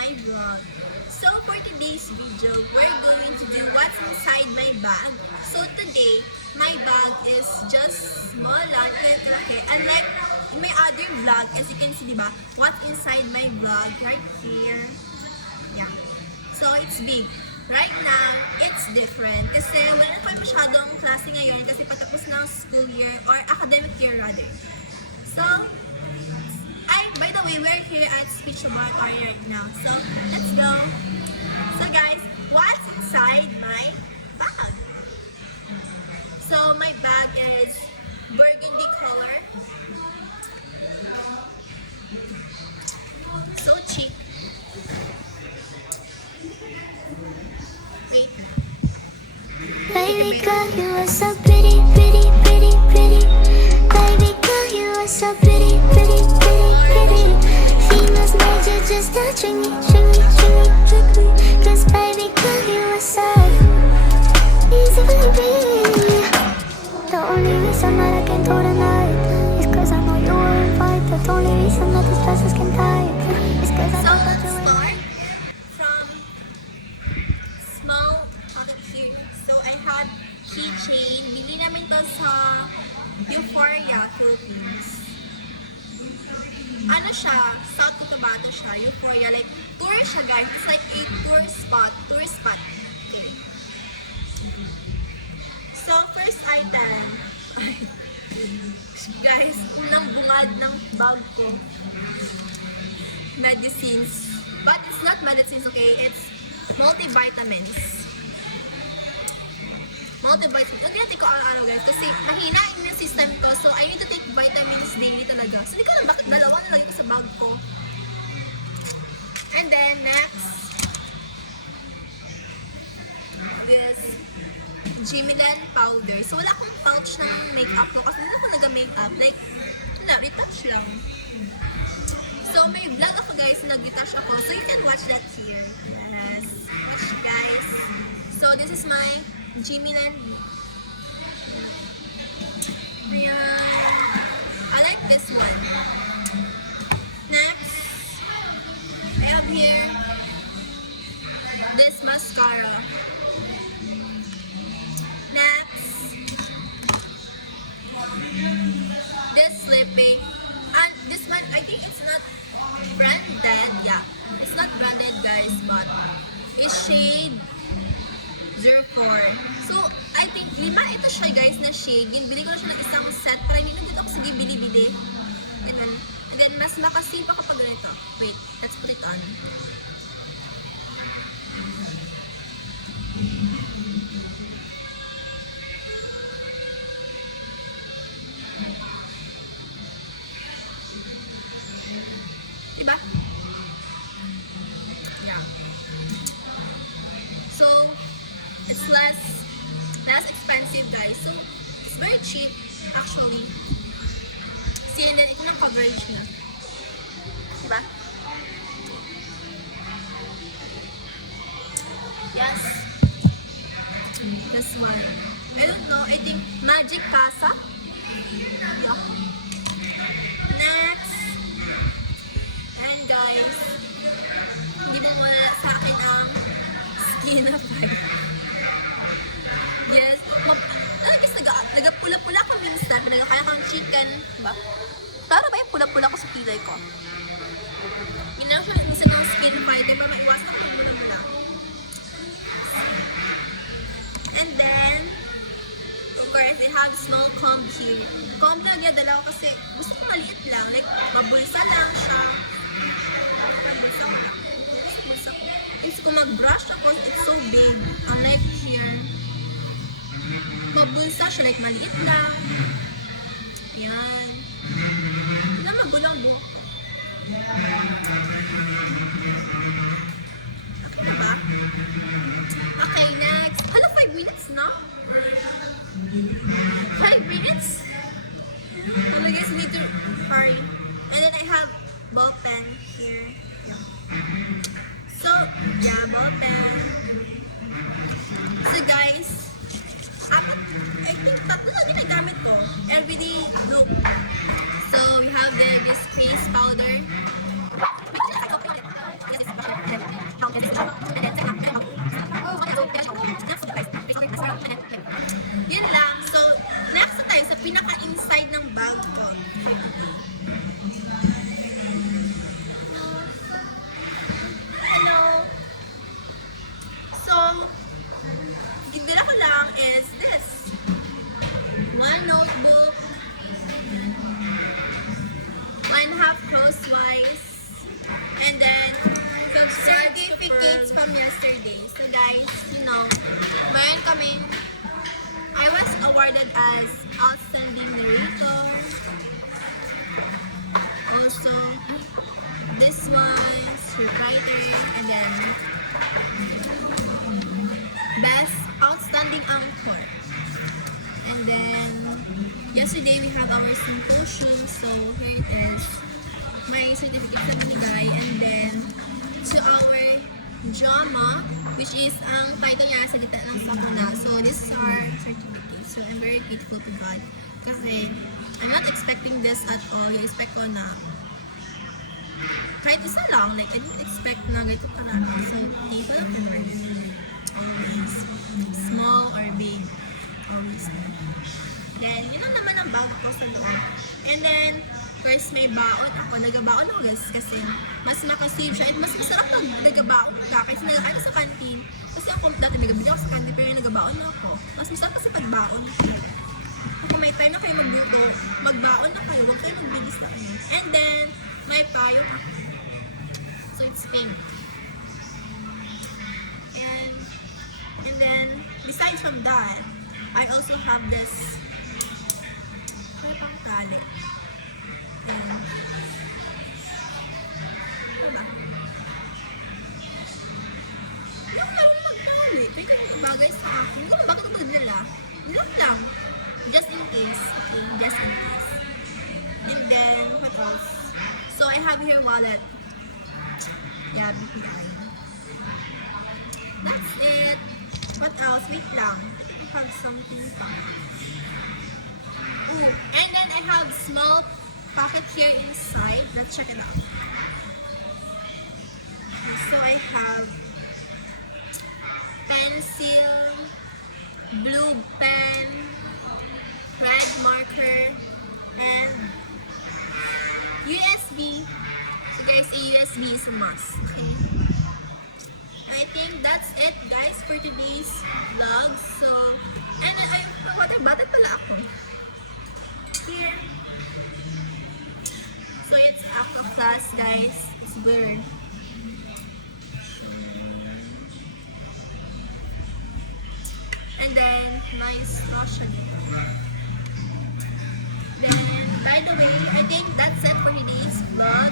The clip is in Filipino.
my vlog. So for today's video, we're going to do what's inside my bag. So today, my bag is just smaller, okay, unlike in my other vlog, as you can see, diba, what's inside my bag right here. Yeah. So it's big. Right now, it's different kasi wala na kami masyadong klase ngayon kasi patapos na ang school year or academic year rather. So, by the way, we're here at Speech Bar area right now. So, let's go. So guys, what's inside my bag? So, my bag is burgundy color. So cheap. Wait. Baby girl, you are so pretty, pretty, pretty, pretty. Baby girl, you are so pretty, pretty, pretty, pretty. Females need you just to trick me, trick me, trick me, trick me. Cause baby girl, you are so easy for me. The only reason that I can do tonight is cause I know you were invited. The only reason that these dresses can die is cause I So know that let's you were. start from small here. So I have keychain. Bili namin to sa Euphoria, Philippines. Ano siya? South Cotabato siya. Euphoria. Like, tour siya guys. It's like a tour spot. Tourist spot. Okay. So, first item. Guys, unang bungad ng bag ko. Medicines. But it's not medicines, okay? It's multivitamins. Multivitamins. Huwag natin ko araw-araw guys. Kasi mahina immune system ko. So, I need to take vitamins daily talaga. So, hindi ko alam bakit dalawa na lagi ko sa bag ko. And then, next. This Jimilan powder. So, wala akong pouch ng makeup ko. Kasi hindi ako nag-makeup. Like, wala, retouch lang. So, may vlog ako guys, nag-retouch ako. So, you can watch that here. Yes. Watch guys. So, this is my Jimilan. Ayan. I like this one. Next, I have here this mascara. Next, this sleeping. And this one, I think it's not branded. Yeah, it's not branded guys, but it's shade 04. So, I think 5 ito siya guys na shade. Bili ko na siya ng isang set para hindi na dito ako sige bili-bili. Ganun. And then, mas makasave ako pag ganito. Wait, let's put it on. Diba? Yeah. So, it's less expensive guys. So, it's very cheap actually. See, and then ito ng coverage niya. Diba? Yes. This one. I don't know. I think Magic Casa. Yeah. Next. And guys, hindi mo wala sa akin ang Skinify. Yes. Guys, nagapula-pula ko minsan. Nagkakaya kang chicken. Diba? Para ba yung pula-pula ko sa pilay ko? Ginagawa siya minsan ng Skinify. Diba maiwasan ako ng mula-mula. And then, of course, I have small comb here. Comb lang yan, dalawa kasi gusto ko maliit lang. Like, mabulsa lang siya. Mabulsa ko lang. Bulsa ko. Gusto ko mag-brush ako, it's so big. Unlike here. Mabulsa siya, like maliit lang. Ayan. Hindi na magulang buhok ko. Okay na ba? Okay, next. Hala, 5 minutes na? 5 minutes? Oh my guys, need to hurry. And then I have ball pen here. Yeah. So, yeah, ball pen. So guys, I think tatlo na ginagamit ko. Everyday look. So we have this face powder. Rose-wise. And then, certificates from yesterday. So guys, you know, mayroon kaming, I was awarded as Outstanding Narrator. Also, this one, Scriptwriter, and then Best Outstanding Anchor. And then, yesterday we have our symposium, so here it is. My certificate sa binigay, and then to our drama, which is ang title niya Salita ng Sakuna. So this is our certificate. So I'm very grateful to God kasi I'm not expecting this at all. I expect ko na kahit isa lang, like I didn't expect na ganito talaga. So table and always small or big, always. Then yun lang naman ang bago ko sa loob. And then first, may baon ako. Nagabaon ako guys kasi mas makasave siya. At mas masarap pag nagabaon ka kasi nagkakain ka sa kantin. Kasi ako dati nagabili ako sa kantin pero nagabaon na ako. Mas masarap kasi pag baon ako. Kung may time na kayo magluto, magbaon na kayo. Huwag kayo magbibis na kayo. And then, may payo ako. So, it's pink. And then, besides from that, I also have this may pang tali. Ayan. Diba? Yung marunong magtali. Pwede yung bagay sa akin. Hindi ko bakit ito magdala. Look lang. Just in case. Okay, just in case. And then, what else? So, I have here wallet. Yeah, BPI. That's it. What else? Wait lang. I have something pa. Ooh, and then I have small pocket here inside. Let's check it out. So I have pencil, blue pen, red marker, and USB. So guys, a USB is a must. Okay. I think that's it guys for today's vlog. So, and I water bottle pala ako. Here. So it's aqua plus guys. It's blurred. And then nice straw. Then by the way, I think that's it for today's vlog.